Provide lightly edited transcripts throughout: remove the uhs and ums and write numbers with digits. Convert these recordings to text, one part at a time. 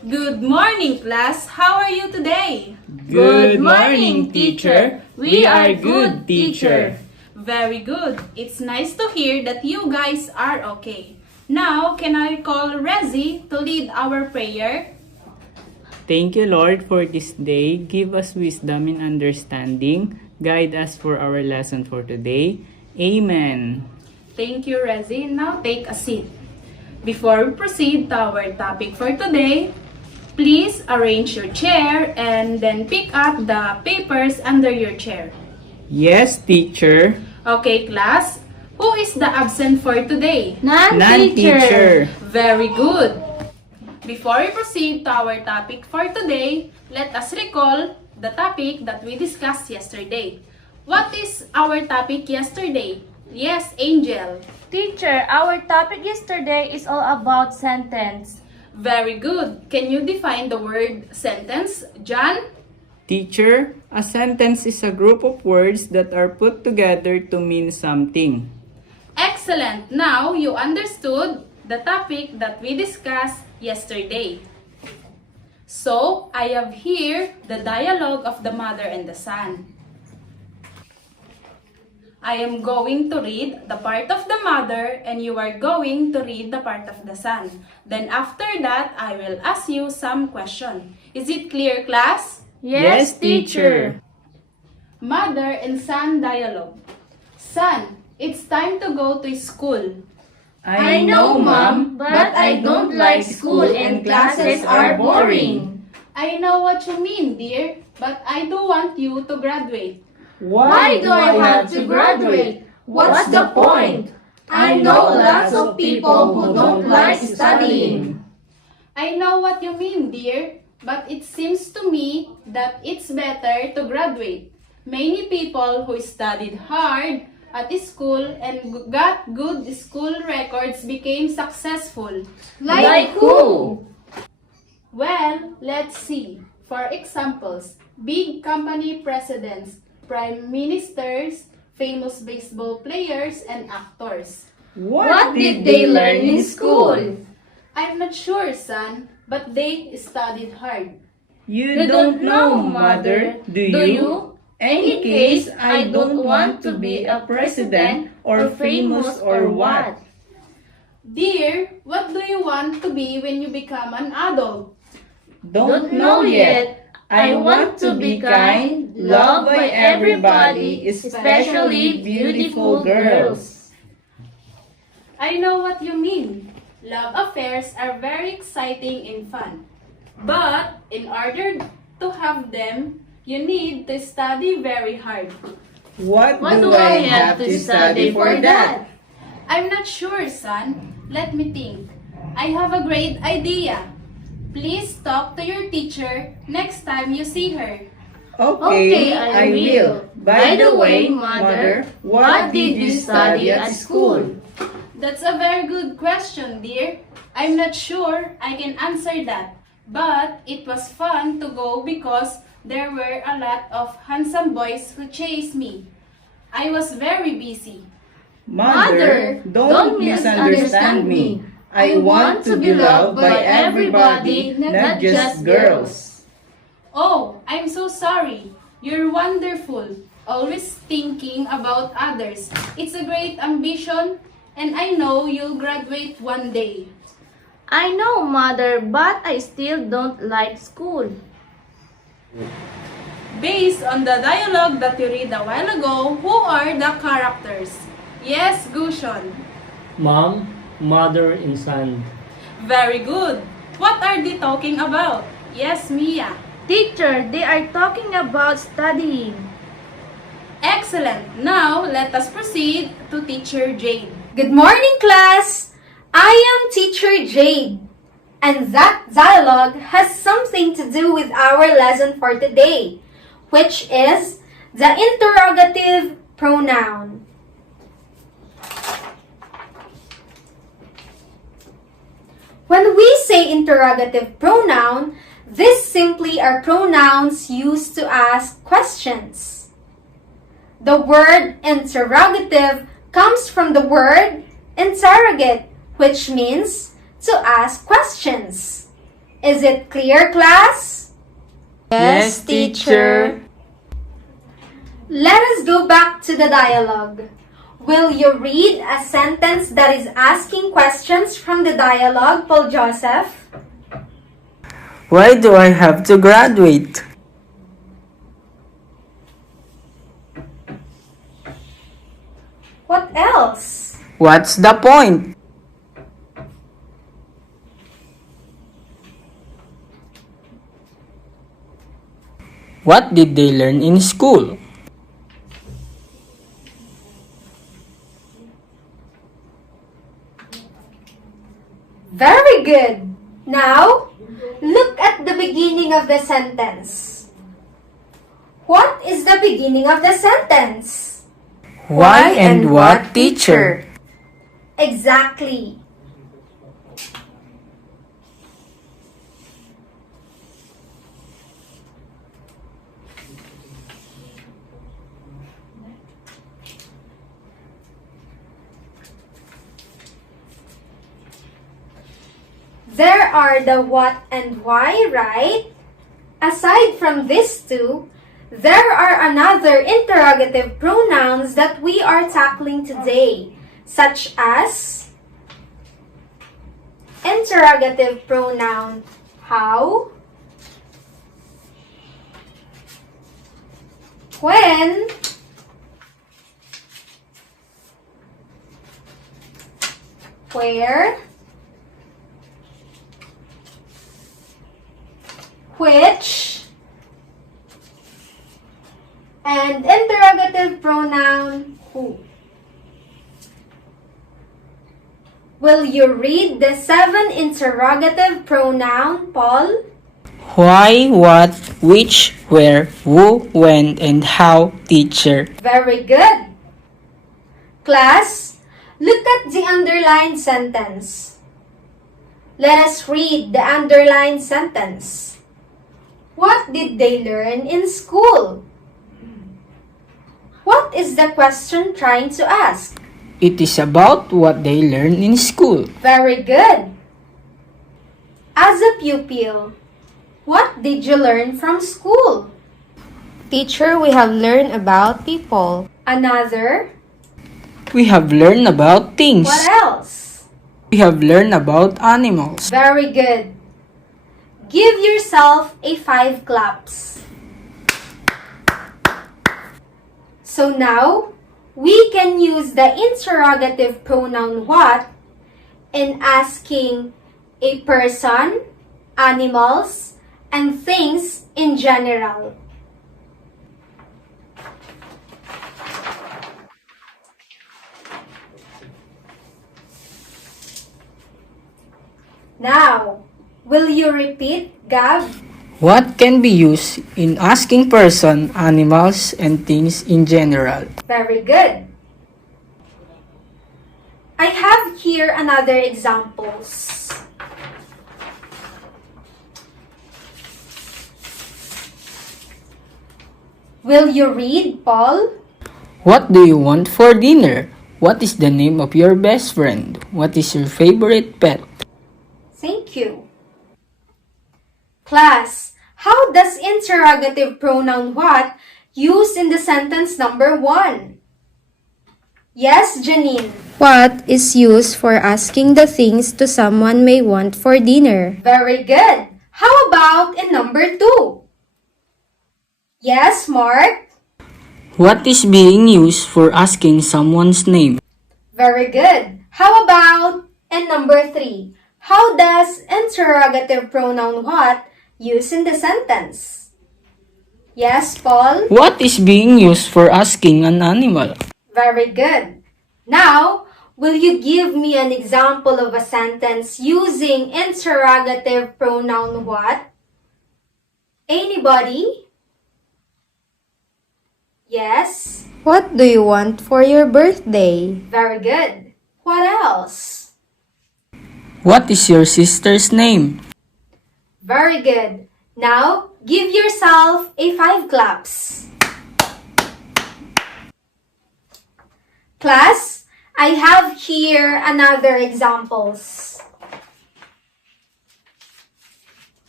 Good morning, class. How are you today? Good morning, teacher. We are good, teacher. Very good. It's nice to hear that you guys are okay. Now, can I call Rezi to lead our prayer? Thank you, Lord, for this day. Give us wisdom and understanding. Guide us for our lesson for today. Amen. Thank you, Rezi. Now, take a seat. Before we proceed to our topic for today, please arrange your chair and then pick up the papers under your chair. Yes, teacher. Okay, class. Who is the absent for today? Non-teacher. Very good. Before we proceed to our topic for today, let us recall the topic that we discussed yesterday. What is our topic yesterday? Yes, Angel. Teacher, our topic yesterday is all about sentence. Very good. Can you define the word sentence, John? Teacher, a sentence is a group of words that are put together to mean something. Excellent. Now you understood the topic that we discussed yesterday. So, I have here the dialogue of the mother and the son. I am going to read the part of the mother and you are going to read the part of the son. Then after that, I will ask you some question. Is it clear, class? Yes, teacher. Mother and son dialogue. Son, it's time to go to school. I know, Mom, but I don't like school and classes are boring. I know what you mean, dear, but I do want you to graduate. Why do I have to graduate? What's the point? I know lots of people who don't like studying. I know what you mean, dear, but it seems to me that it's better to graduate. Many people who studied hard at school and got good school records became successful. Like who? Well, let's see. For examples, big company presidents, prime ministers, famous baseball players, and actors. What did they learn in school? I'm not sure, son, but they studied hard. You don't know, Mother, do you? Any case, I don't want to be a president or famous or what. Dear, what do you want to be when you become an adult? Don't know yet. I want to be kind, loved by everybody, especially beautiful girls. I know what you mean. Love affairs are very exciting and fun. But in order to have them, you need to study very hard. What do I have to study for that? I'm not sure, son. Let me think. I have a great idea. Please talk to your teacher next time you see her. Okay, I will. By the way, Mother, what did you study at school? That's a very good question, dear. I'm not sure I can answer that. But it was fun to go because there were a lot of handsome boys who chased me. I was very busy. Mother, don't misunderstand me. I want to be loved by everybody, not just girls. Oh, I'm so sorry. You're wonderful. Always thinking about others. It's a great ambition, and I know you'll graduate one day. I know, Mother, but I still don't like school. Based on the dialogue that you read a while ago, who are the characters? Yes, Gushon. Mom, mother, and son. Very good. What are they talking about? Yes, Mia. Teacher, they are talking about studying. Excellent. Now, let us proceed to Teacher Jade. Good morning, class! I am Teacher Jade, and that dialogue has something to do with our lesson for today, which is the interrogative pronoun. When we say interrogative pronoun, these simply are pronouns used to ask questions. The word interrogative comes from the word interrogate, which means to ask questions. Is it clear, class? Yes, teacher. Let us go back to the dialogue. Will you read a sentence that is asking questions from the dialogue, Paul Joseph? Why do I have to graduate? What else? What's the point? What did they learn in school? Very good. Now, look at the beginning of the sentence. What is the beginning of the sentence? Why and what, teacher? Exactly. There are the what and why, right? Aside from these two, there are another interrogative pronouns that we are tackling today, such as interrogative pronoun how, when, where, which, and interrogative pronoun who. Will you read the 7 interrogative pronoun, Paul? Why, what, which, where, who, when, and how, teacher? Very good. Class, look at the underlined sentence. Let us read the underlined sentence. What did they learn in school? What is the question trying to ask? It is about what they learn in school. Very good. As a pupil, what did you learn from school? Teacher, we have learned about people. Another? We have learned about things. What else? We have learned about animals. Very good. Give yourself a 5 claps. So now, we can use the interrogative pronoun what in asking a person, animals, and things in general. Now, will you repeat, Gab? What can be used in asking person, animals, and things in general? Very good. I have here another examples. Will you read, Paul? What do you want for dinner? What is the name of your best friend? What is your favorite pet? Thank you. Class, how does interrogative pronoun what used in the sentence number 1? Yes, Janine. What is used for asking the things to someone may want for dinner? Very good. How about in number 2? Yes, Mark. What is being used for asking someone's name? Very good. How about in number 3? How does interrogative pronoun what use in the sentence? Yes, Paul? What is being used for asking an animal? Very good. Now, will you give me an example of a sentence using interrogative pronoun what? Anybody? Yes? What do you want for your birthday? Very good. What else? What is your sister's name? Very good. Now, give yourself a 5 claps. Class, I have here another examples.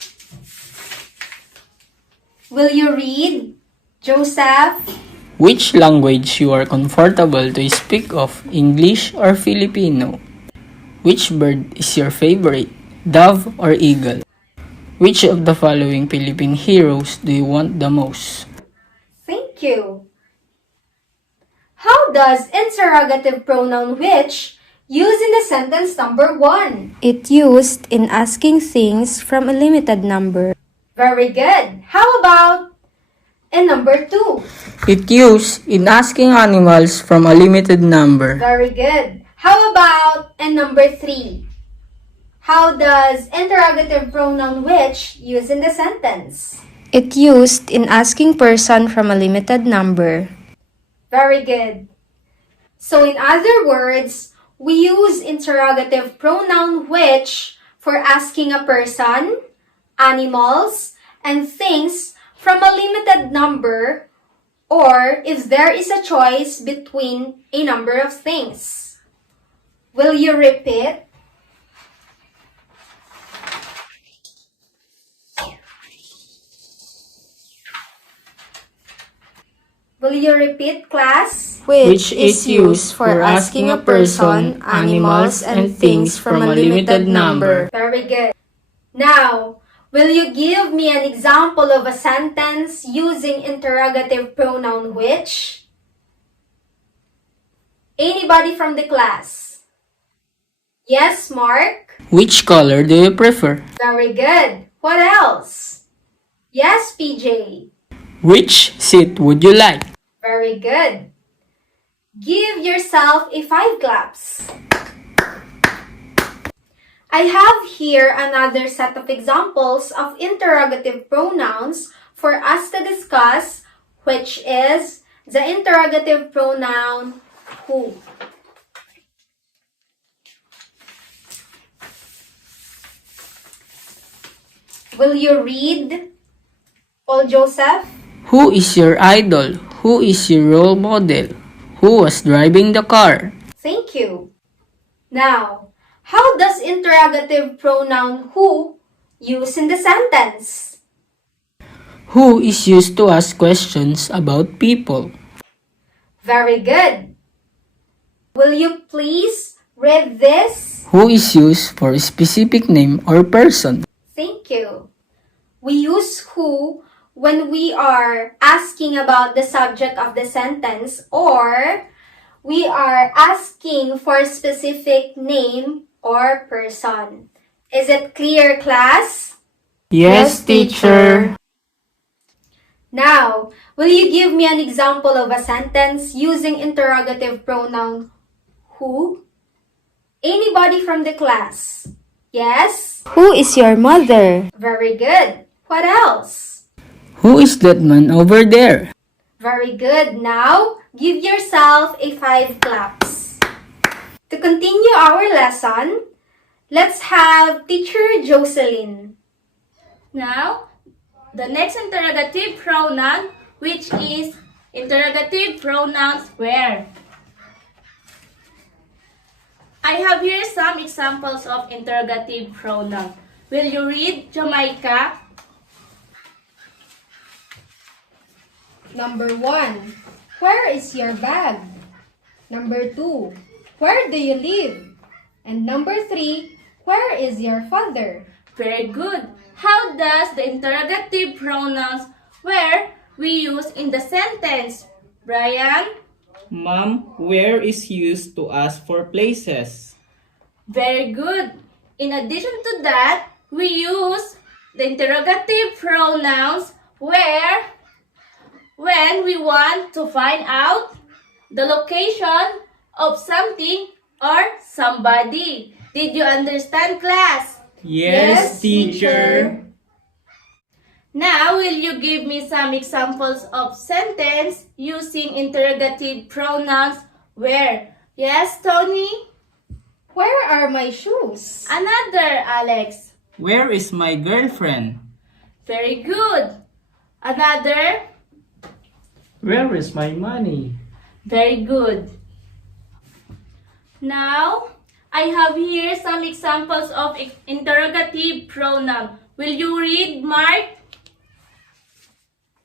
Will you read, Joseph? Which language you are comfortable to speak of, English or Filipino? Which bird is your favorite, dove or eagle? Which of the following Philippine heroes do you want the most? Thank you. How does interrogative pronoun which use in the sentence number 1? It used in asking things from a limited number. Very good. How about in number 2? It used in asking animals from a limited number. Very good. How about in number 3? How does interrogative pronoun which use in the sentence? It used in asking person from a limited number. Very good. So in other words, we use interrogative pronoun which for asking a person, animals, and things from a limited number, or if there is a choice between a number of things. Will you repeat? Will you repeat, class? Which is used for asking a person, animals, and things from a limited number. Very good. Now, will you give me an example of a sentence using interrogative pronoun which? Anybody from the class? Yes, Mark? Which color do you prefer? Very good. What else? Yes, PJ. Which seat would you like? Very good. Give yourself a 5 claps. I have here another set of examples of interrogative pronouns for us to discuss, which is the interrogative pronoun who. Will you read, Paul Joseph? Who is your idol? Who is your role model? Who was driving the car? Thank you. Now, how does interrogative pronoun who use in the sentence? Who is used to ask questions about people? Very good. Will you please read this? Who is used for a specific name or person? Thank you. We use who when we are asking about the subject of the sentence or we are asking for a specific name or person. Is it clear, class? Yes, teacher. Now, will you give me an example of a sentence using interrogative pronoun who? Anybody from the class? Yes? Who is your mother? Very good. What else? Who is that man over there? Very good. Now, give yourself a 5 claps. To continue our lesson, let's have Teacher Jocelyn. Now, the next interrogative pronoun, which is interrogative pronouns where. I have here some examples of interrogative pronoun. Will you read, Jamaica? Number 1, where is your bag? Number 2, where do you live? And number 3, where is your father? Very good. How does the interrogative pronouns where we use in the sentence? Brian? Ma'am, where is used to ask for places? Very good. In addition to that, we use the interrogative pronouns where when we want to find out the location of something or somebody. Did you understand, class? Yes, teacher. Now, will you give me some examples of sentence using interrogative pronouns where? Yes, Tony? Where are my shoes? Another, Alex. Where is my girlfriend? Very good. Another. Where is my money? Very good. Now, I have here some examples of interrogative pronoun. Will you read, Mark?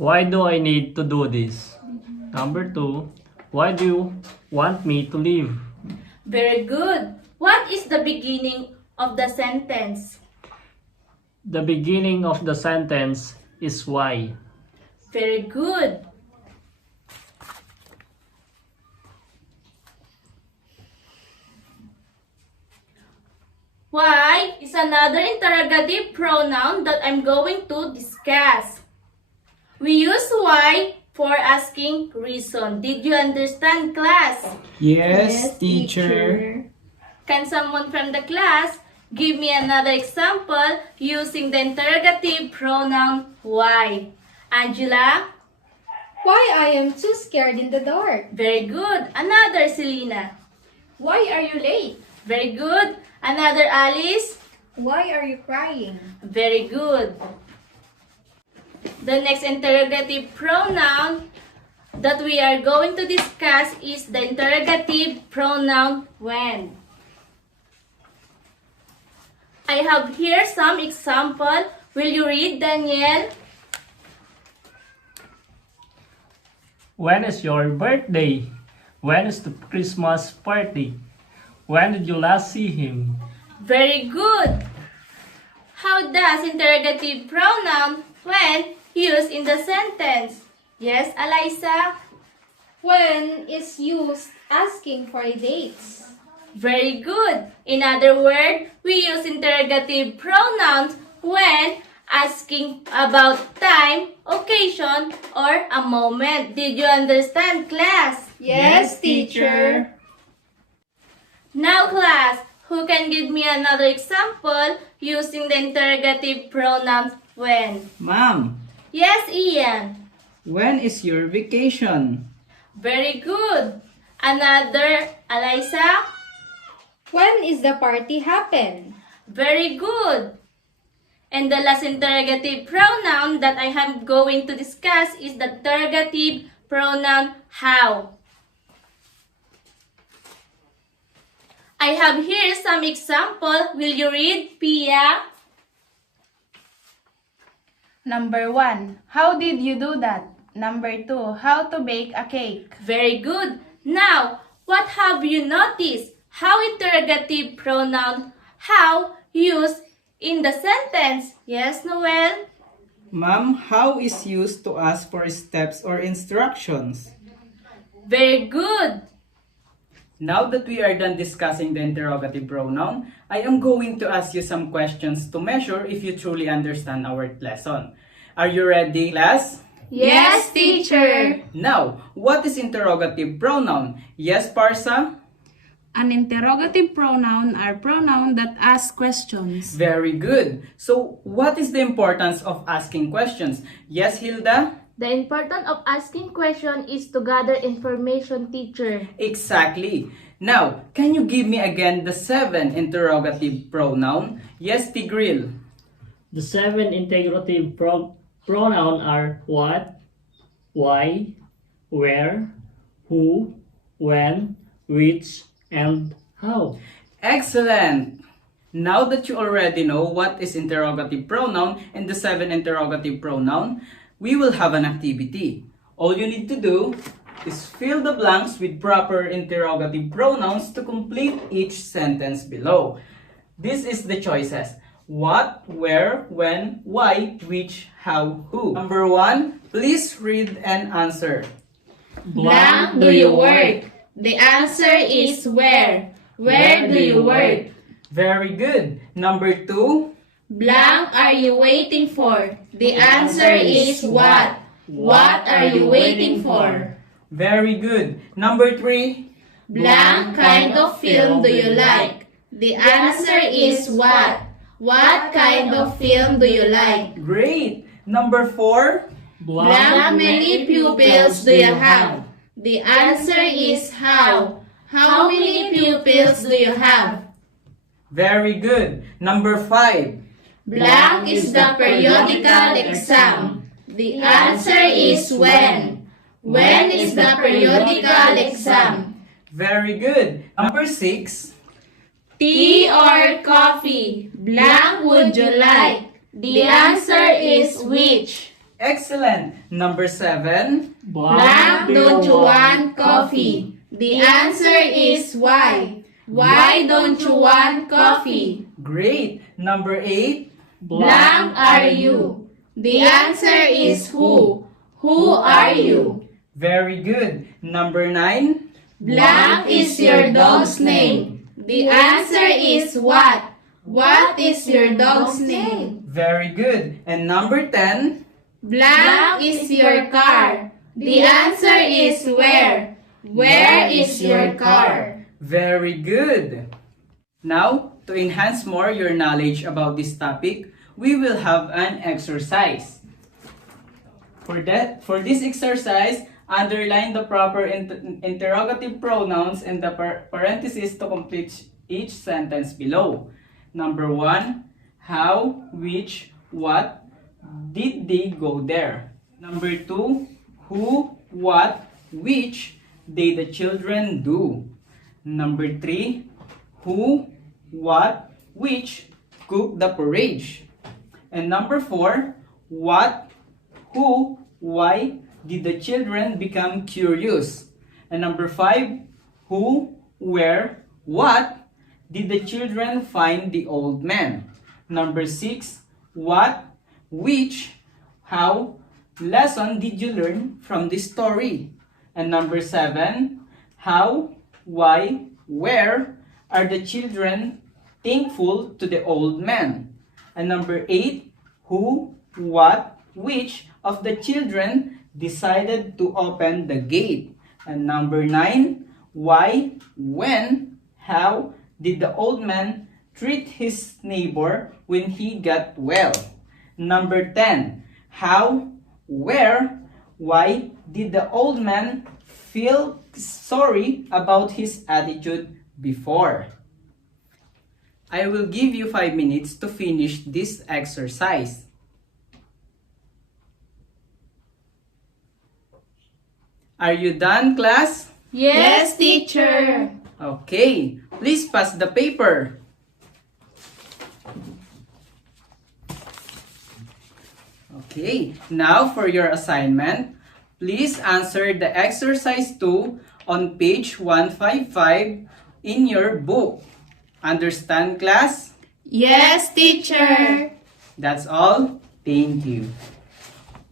Why do I need to do this? Number 2, why do you want me to leave? Very good. What is the beginning of the sentence? The beginning of the sentence is why. Very good. Why is another interrogative pronoun that I'm going to discuss. We use why for asking reason. Did you understand, class? Yes, teacher. Can someone from the class give me another example using the interrogative pronoun why? Angela? Why I am too scared in the dark? Very good. Another, Selena. Why are you late? Very good. Another, Alice. Why are you crying? Very good. The next interrogative pronoun that we are going to discuss is the interrogative pronoun when. I have here some example. Will you read, Daniel? When is your birthday? When is the Christmas party? When did you last see him? Very good. How does interrogative pronoun when used in the sentence? Yes, Eliza? When is used asking for dates? Very good. In other words, we use interrogative pronouns when asking about time, occasion, or a moment. Did you understand, class? Yes, teacher. Now, class, who can give me another example using the interrogative pronouns when? Ma'am, Yes, Ian. when is your vacation? Very good. Another, Eliza. When is the party happen? Very good. And the last interrogative pronoun that I am going to discuss is the interrogative pronoun how. I have here some example. Will you read, Pia? Number 1, how did you do that? Number 2, how to bake a cake. Very good. Now, what have you noticed? How interrogative pronoun how used in the sentence? Yes, Noel? Ma'am, how is used to ask for steps or instructions? Very good. Now that we are done discussing the interrogative pronoun, I am going to ask you some questions to measure if you truly understand our lesson. Are you ready, class? Yes, teacher. Now, what is interrogative pronoun? Yes, Parsa? An interrogative pronoun are pronoun that ask questions. Very good. So, what is the importance of asking questions? Yes, Hilda? The importance of asking question is to gather information, teacher. Exactly. Now, can you give me again the 7 interrogative pronoun? Yes, Tigril. The 7 interrogative pronoun are what, why, where, who, when, which, and how. Excellent! Now that you already know what is interrogative pronoun and the 7 interrogative pronoun, we will have an activity. All you need to do is fill the blanks with proper interrogative pronouns to complete each sentence below. This is the choices. What, where, when, why, which, how, who. Number 1, please read and answer. Blank do you work? The answer is where. Where do you work? Very good. Number 2, Blank are you waiting for? The answer is what. What are you waiting for? very good. Number 3, Blank kind of film do you like? The answer is what. What kind of film do you like? great. Number 4, Blank many pupils do you have? The answer is how. How many pupils do you have? very good. Number 5, Blank is the periodical exam. The answer is when. When is the periodical exam? very good. Number 6, Tea or coffee? Blank would you like? The answer is which. Excellent. Number 7. Blank, don't you want coffee? The answer is why. Why don't you want coffee? Great. Number 8. Blank are you? The answer is who. Who are you? Very good. Number 9. Blank is your dog's name. The answer is what. What is your dog's name? Very good. And number 10. Blank is your car. The answer is where. Where is your car? Very good. Now, to enhance more your knowledge about this topic, we will have an exercise. For this exercise, underline the proper interrogative pronouns in the parentheses to complete each sentence below. Number 1, how, which, what did they go there? Number 2, who, what, which did the children do? Number 3, who, what, which cooked the porridge? And number 4, what, who, why did the children become curious? And number 5, who, where, what did the children find the old man? Number 6, what, which, how lesson did you learn from this story? And number 7, how, why, where are the children thankful to the old man? And number 8, who, what, which of the children decided to open the gate? And number 9, why, when, how did the old man treat his neighbor when he got well? Number 10, how, where, why did the old man feel sorry about his attitude before? I will give you 5 minutes to finish this exercise. Are you done, class? Yes, teacher. Okay, please pass the paper. Okay, now for your assignment, please answer the exercise 2 on page 155 in your book. Understand, class? Yes, teacher. That's all. Thank you.